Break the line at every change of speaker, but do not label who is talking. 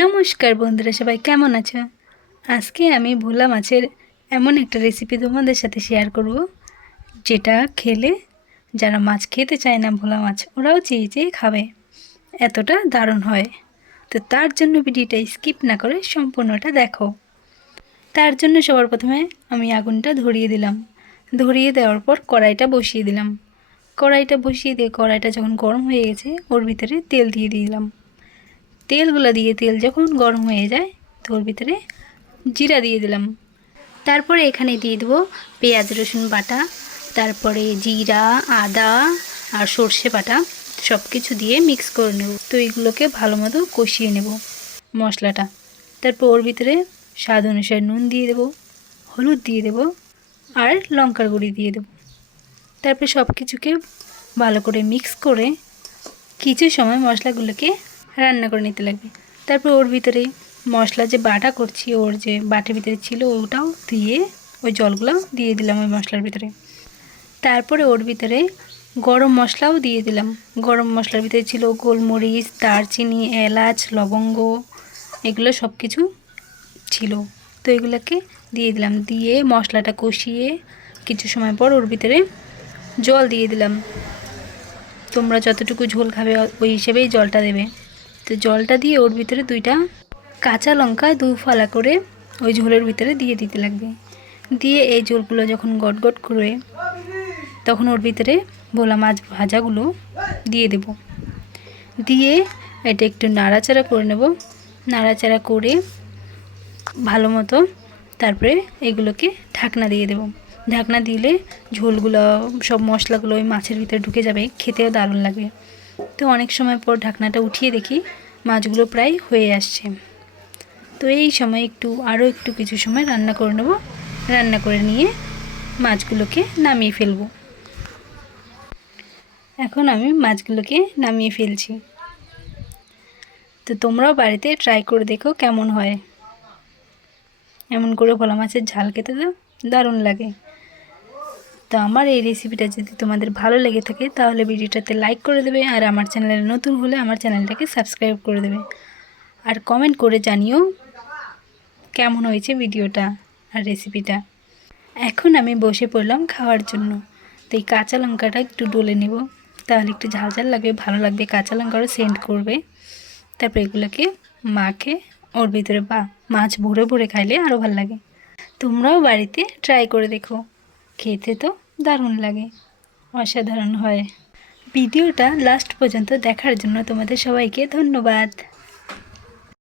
নমস্কার বন্ধুরা, সবাই কেমন আছো? আজকে আমি ভোলা মাছের এমন একটা রেসিপি তোমাদের সাথে শেয়ার করব, যেটা খেলে যারা মাছ খেতে চায় না ভোলা মাছ, ওরাও চেয়ে চেয়ে খাবে। এতটা দারুণ হয়। তো তার জন্য ভিডিওটা স্কিপ না করে সম্পূর্ণটা দেখো। তার জন্য সবার প্রথমে আমি আগুনটা ধরিয়ে দিলাম। ধরিয়ে দেওয়ার পর কড়াইটা বসিয়ে দিলাম। কড়াইটা বসিয়ে দিয়ে কড়াইটা যখন গরম হয়ে গেছে, ওর ভিতরে তেল দিয়ে দিলাম। তেলগুলো দিয়ে, তেল যখন গরম হয়ে যায় তো ওর ভিতরে জিরা দিয়ে দিলাম। তারপরে এখানে দিয়ে দেবো পেঁয়াজ, রসুন বাটা, তারপরে জিরা, আদা আর সর্ষে বাটা সব কিছু দিয়ে মিক্স করে নেব। তো এইগুলোকে ভালো মতো কষিয়ে নেব মশলাটা। তারপর ওর ভিতরে স্বাদ অনুসারে নুন দিয়ে দেবো, হলুদ দিয়ে দেবো আর লঙ্কার গুঁড়ি দিয়ে দেবো। তারপরে সব কিছুকে ভালো করে মিক্স করে কিছু সময় মশলাগুলোকে রান্না করে নিতে লাগবে। তারপর ওর ভিতরে মশলা যে বাটা করছি, ওর যে বাটার ভিতরে ছিল, ওটাও দিয়ে ওই জলগুলো দিয়ে দিলাম ওই মশলার ভিতরে। তারপরে ওর ভিতরে গরম মশলাও দিয়ে দিলাম। গরম মশলার ভিতরে ছিল গোলমরিচ, দারচিনি, এলাচ, লবঙ্গ, এগুলো সব কিছু ছিল। তো এগুলোকে দিয়ে দিলাম। দিয়ে মশলাটা কষিয়ে কিছু সময় পর ওর ভিতরে জল দিয়ে দিলাম। তোমরা যতটুকু ঝোল খাবে, ওই হিসেবেই জলটা দেবে। তো জলটা দিয়ে ওর ভিতরে দুইটা কাঁচা লঙ্কা দু ফালা করে ওই ঝোলের ভিতরে দিয়ে দিতে লাগবে। দিয়ে এই ঝোলগুলো যখন গট গট করে তখন ওর ভিতরে ভোলা মাছ ভাজাগুলো দিয়ে দেব। দিয়ে এটা একটু নাড়াচাড়া করে নেব। নাড়াচাড়া করে ভালো মতো তারপরে এগুলোকে ঢাকনা দিয়ে দেব। ঢাকনা দিলে ঝোলগুলো সব মশলাগুলো ওই মাছের ভিতরে ঢুকে যাবে, খেতেও দারুণ লাগবে। তো অনেক সময় পর ঢাকনাটা উঠিয়ে দেখি মাছগুলো প্রায় হয়ে আসছে। তো এই সময় একটু আরও একটু কিছু সময় রান্না করে নেব। রান্না করে নিয়ে মাছগুলোকে নামিয়ে ফেলব। এখন আমি মাছগুলোকে নামিয়ে ফেলছি। তো তোমরাও বাড়িতে ট্রাই করে দেখো কেমন হয়। এমন করে ভোলা মাছের ঝাল খেতে তো দারুণ লাগে। তো আমার এই রেসিপিটা যদি তোমাদের ভালো লেগে থাকে, তাহলে ভিডিওটাতে লাইক করে দেবে আর আমার চ্যানেলে নতুন হলে আমার চ্যানেলটাকে সাবস্ক্রাইব করে দেবে। আর কমেন্ট করে জানিও কেমন হয়েছে ভিডিওটা আর রেসিপিটা এখন আমি বসে পড়লাম খাওয়ার জন্য। তো এই কাঁচা লঙ্কাটা একটু ডলে নেব। তাহলে একটু ঝাল ঝাল লাগবে, ভালো লাগবে। কাঁচা লঙ্কারও সেন্ট করবে। তারপর এগুলোকে মাখে, ওর ভিতরে বা মাছ ভরে ভরে খাইলে আরও ভালো লাগে। তোমরাও বাড়িতে ট্রাই করে দেখো। খেতে তো দারুণ লাগে অসাধারণ হয়। ভিডিওটা লাস্ট পর্যন্ত দেখার জন্য তোমাদের সবাইকে ধন্যবাদ।